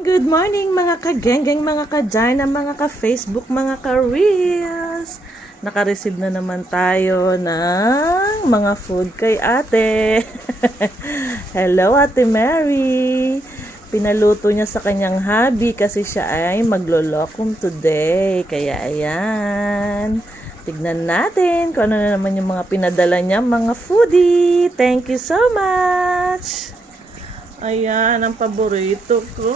Good morning mga kagengeng, mga ka-Dyna, mga ka-Facebook, mga ka-Reels. Nakareceive na naman tayo ng mga food kay ate. Hello ate Mary. Pinaluto niya sa kanyang hubby kasi siya ay maglolokom today. Kaya ayan. Tignan natin kung ano na naman yung mga pinadala niya mga foodie. Thank you so much. Ayan, ang paborito ko.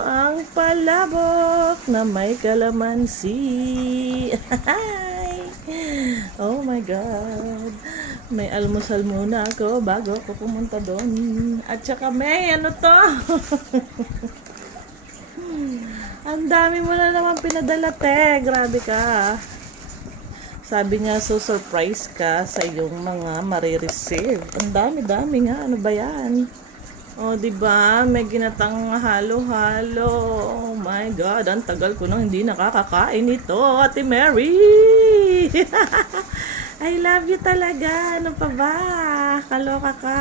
Ang palabok na may kalamansi. Oh my God. May almusal muna ako bago ako pumunta doon. At saka may ano to? ang dami mo na naman pinadala, te. Grabe ka. Sabi niya, so surprise ka sa iyong mga marireceive. Ang dami-dami nga. Ano ba yan? Oh, 'di ba? May ginatang halo-halo. Oh my god, ang tagal ko nang hindi nakakakain ito, Ate Mary. I love you talaga. Ano pa ba? Kaloka ka.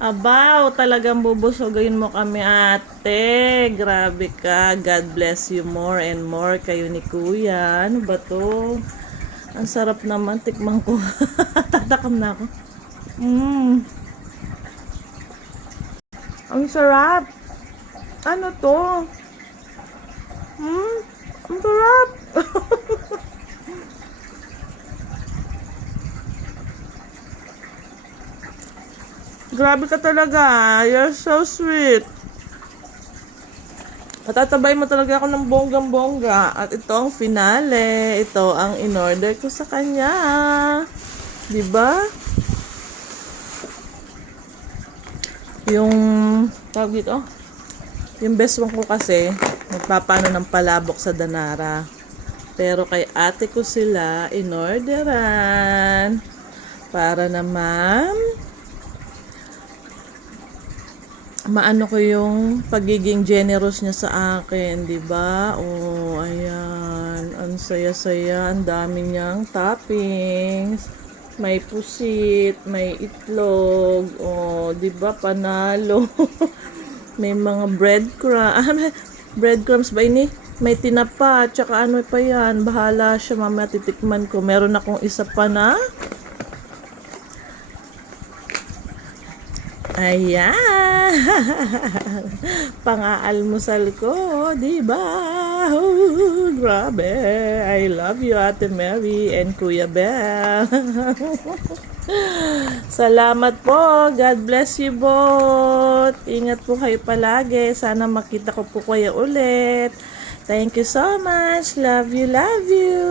Abaw, talagang bubusogayin mo kami, ate. Grabe ka. God bless you more and more kayo ni kuya. Ano ba to? Ang sarap naman. Tikman ko. Tatakam na ako. Mmm. Ang sarap. Ano to? Hmm? Ang sarap. Grabe ka talaga. You're so sweet. Patatabay mo talaga ako ng bonggang-bongga. At ito ang finale. Ito ang in-order ko sa kanya. Diba? Yung, tawag dito, yung best one ko kasi, magpapano ng palabok sa Danara. Pero kay ate ko sila, inorderan. Para naman, maano ko yung pagiging generous niya sa akin, di ba? Oh, ayan. Ang saya-saya. Ang dami niyang toppings. May pusit, may itlog, oh, 'di ba panalo. may mga breadcrumbs. Ah, breadcrumbs ba ini? May tinapa, tsaka ano pa 'yan. Bahala siya, mamaya titikman ko. Meron akong isa pa na Ayan. Pang-aalmusal ko, di ba? Oh, grabe. I love you, Ate Mary and Kuya Bell. Salamat po. God bless you both. Ingat po kayo palagi. Sana makita ko po kayo ulit. Thank you so much. Love you, love you.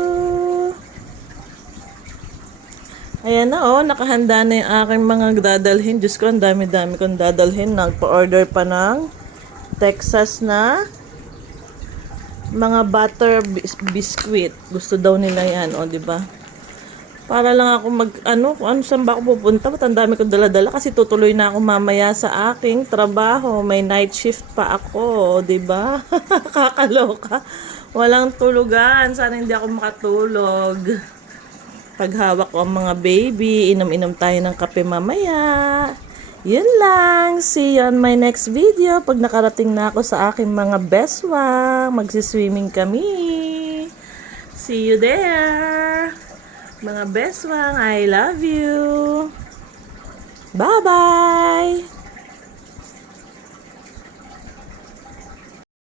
Ayan na oh, nakahanda na yung aking mga dadalhin. Diyos ko, ang dami-dami kong dadalhin. Nagpa-order pa ng Texas na mga butter bis- biscuit. Gusto daw nila yan, oh, di ba? Para lang ako mag, ano, ano, saan ba ako pupunta? Ba't ang dami kong dala-dala? Kasi tutuloy na ako mamaya sa aking trabaho. May night shift pa ako, di ba? Kakaloka. Walang tulugan. Sana hindi ako makatulog paghawak ko ang mga baby, inom-inom tayo ng kape mamaya. Yun lang. See you on my next video. Pag nakarating na ako sa aking mga beswang, magsiswimming kami. See you there. Mga beswang, I love you. Bye-bye.